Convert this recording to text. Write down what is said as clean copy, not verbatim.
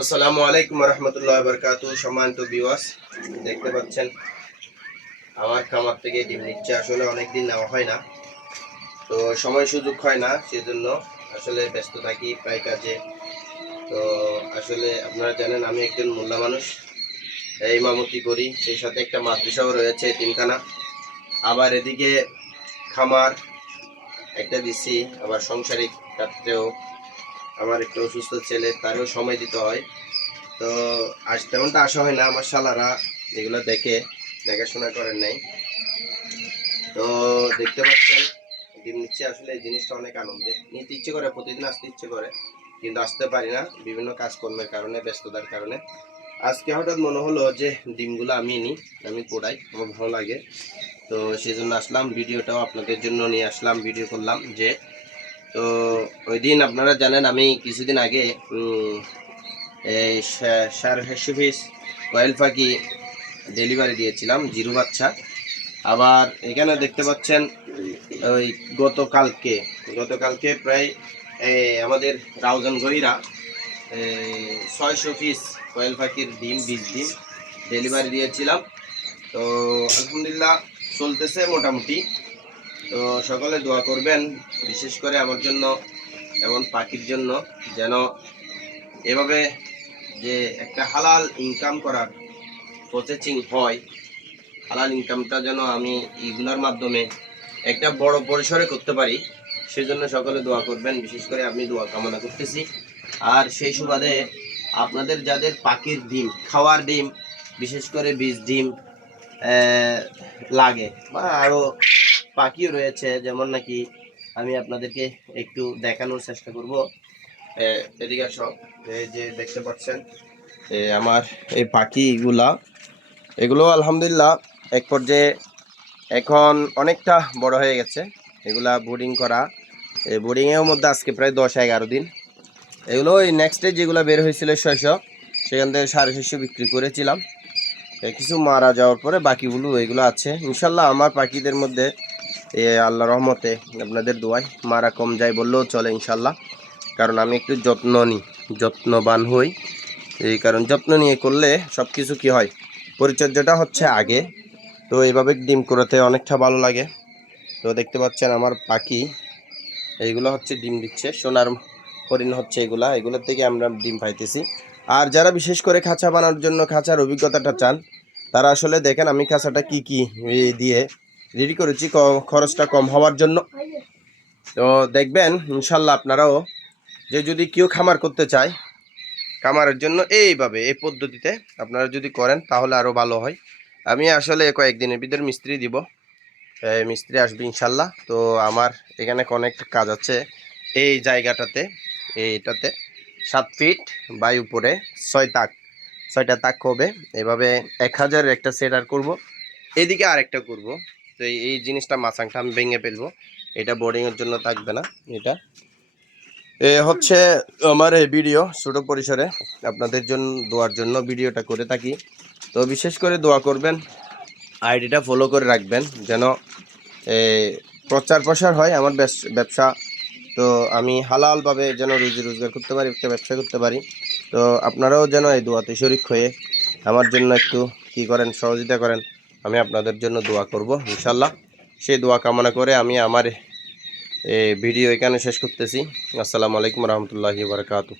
আসসালামু আলাইকুম রহমতুল্লাহ বরকাতু। সম্মানিত ভিউয়ার্স, দেখতে পাচ্ছেন আমার খামার থেকে ডিম নিচ্ছে। আসলে অনেকদিন নেওয়া হয় না, তো সময় সুযোগ হয় না, সেজন্য আসলে ব্যস্ত থাকি প্রায় কাজে। তো আসলে আপনারা জানেন আমি একজন মোল্লা মানুষ, ইমামতি করি, সেই সাথে একটা মাদ্রাসাও রয়েছে তিনখানা। আবার এদিকে খামার একটা দিছি, আবার সংসারিক ক্ষেত্রেও আমার একটা অসুস্থ ছেলে, তারও সময় দিতে হয়। তো আজ তেমনটা আসা হয় না, আমার শালারা এগুলো দেখাশোনা করেন নাই। তো দেখতে পাচ্ছেন ডিম নিচ্ছে। আসলে এই জিনিসটা অনেক আনন্দের, নিতে ইচ্ছে করে, প্রতিদিন আসতে ইচ্ছে করে, কিন্তু আসতে পারি না বিভিন্ন কাজকর্মের কারণে, ব্যস্ততার কারণে। আজকে হঠাৎ মনে হলো যে ডিমগুলো আমি পোড়াই, আমার ভালো লাগে। তো সেই জন্য আসলাম, ভিডিওটাও আপনাদের জন্য নিয়ে আসলাম, ভিডিও করলাম যে। তো ওই দিন আপনারা জানেন আমি কিছুদিন আগে এই 650 পিস কয়েল পাখি ডেলিভারি দিয়েছিলাম, জিরো বাচ্চা। আবার এখানে দেখতে পাচ্ছেন ওই গতকালকে প্রায় আমাদের রাউজান গহিরা 600 পিস কয়েল পাখির ডিম, 20 ডিম ডেলিভারি দিয়েছিলাম। তো আলহামদুলিল্লাহ চলতেছে মোটামুটি। তো সকলে দোয়া করবেন, বিশেষ করে আমার জন্য, এমন পাখির জন্য, যেন এভাবে যে একটা হালাল ইনকাম করার প্রসেসিং হয়, হালাল ইনকামটা যেন আমি এগুলোর মাধ্যমে একটা বড় পরিসরে করতে পারি। সেজন্য সকলে দোয়া করবেন, বিশেষ করে আমি দোয়া কামনা করতেছি। আর সেই সুবাদে আপনাদের যাদের পাখির ডিম, খাওয়ার ডিম, বিশেষ করে বীজ ডিম লাগে, বা আরও পাখিও রয়েছে, যেমন নাকি আমি আপনাদেরকে একটু দেখানোর চেষ্টা করব। এদিকে সব এই যে দেখতে পাচ্ছেন আমার এই এগুলো আলহামদুলিল্লাহ এক পর্যায়ে এখন অনেকটা বড় হয়ে গেছে। এগুলা বোর্ডিং করা, এই বোর্ডিংয়ের মধ্যে আজকে প্রায় 10-11 দিন। এগুলো ওই নেক্সটে যেগুলো বের হয়েছিল 600, সেখান থেকে 650 বিক্রি করেছিলাম। কিছু মারা যাওয়ার পরে বাকিগুলো এগুলো আছে। ইনশাল্লাহ আমার পাখিদের মধ্যে আল্লাহ রহমতে, আপনাদের দোয়ায় মারা কম যায় বললেও চলে ইনশাল্লাহ। কারণ আমি একটু যত্নবান হই। এই কারণ যত্ন নিয়ে করলে সব কিছু কী হয়, পরিচর্যাটা হচ্ছে আগে। তো এইভাবে ডিম করাতে অনেকটা ভালো লাগে। তো দেখতে পাচ্ছেন আমার পাখি, এইগুলো হচ্ছে ডিম দিচ্ছে, সোনার হরিণ হচ্ছে এগুলোর থেকে আমরা ডিম পাইতেছি। আর যারা বিশেষ করে খাঁচা বানানোর জন্য খাঁচার অভিজ্ঞতাটা চান, তারা আসলে দেখেন আমি খাঁচাটা কি দিয়ে রেডি করেছি খরচটা কম হওয়ার জন্য। তো দেখবেন ইনশাল্লাহ আপনারাও, যে যদি কেউ খামার করতে চায়, খামারের জন্য এইভাবে এই পদ্ধতিতে আপনারা যদি করেন তাহলে আরও ভালো হয়। আমি আসলে কয়েকদিনের ভিতরে মিস্ত্রি দিব, মিস্ত্রি আসবে ইনশাল্লাহ। তো আমার এখানে অনেক কাজ আছে এই জায়গাটাতে। এইটাতে 7 ফিট বাই উপরে 6টা তাক হবে। এভাবে 1000-এর একটা সেটার করব, এদিকে আরেকটা করব। তো এই জিনিসটা মাচাংটা আমি ভেঙে ফেলবো, এটা বোর্ডিংয়ের জন্য থাকবে না। এটা হচ্ছে আমার এই ভিডিও, ছোটো পরিসরে আপনাদের জন্য দোয়ার জন্য ভিডিওটা করে থাকি। তো বিশেষ করে দোয়া করবেন, আইডিটা ফলো করে রাখবেন, যেন প্রচার প্রসার হয় আমার ব্যবসা। তো আমি হালালভাবে যেন রুজি রোজগার করতে পারি, একটা ব্যবসা করতে পারি। তো আপনারাও যেন এই দোয়াতে শরিক হয়ে আমার জন্য একটু কি করেন, সহযোগিতা করেন। আমি আপনাদের জন্য দোয়া করব ইনশাল্লাহ। সেই দোয়া কামনা করে আমি আমার ভিডিও এখানে শেষ করতেছি। আসসালামু আলাইকুম রহমতুল্লাহি ওয়া বারাকাতুহু।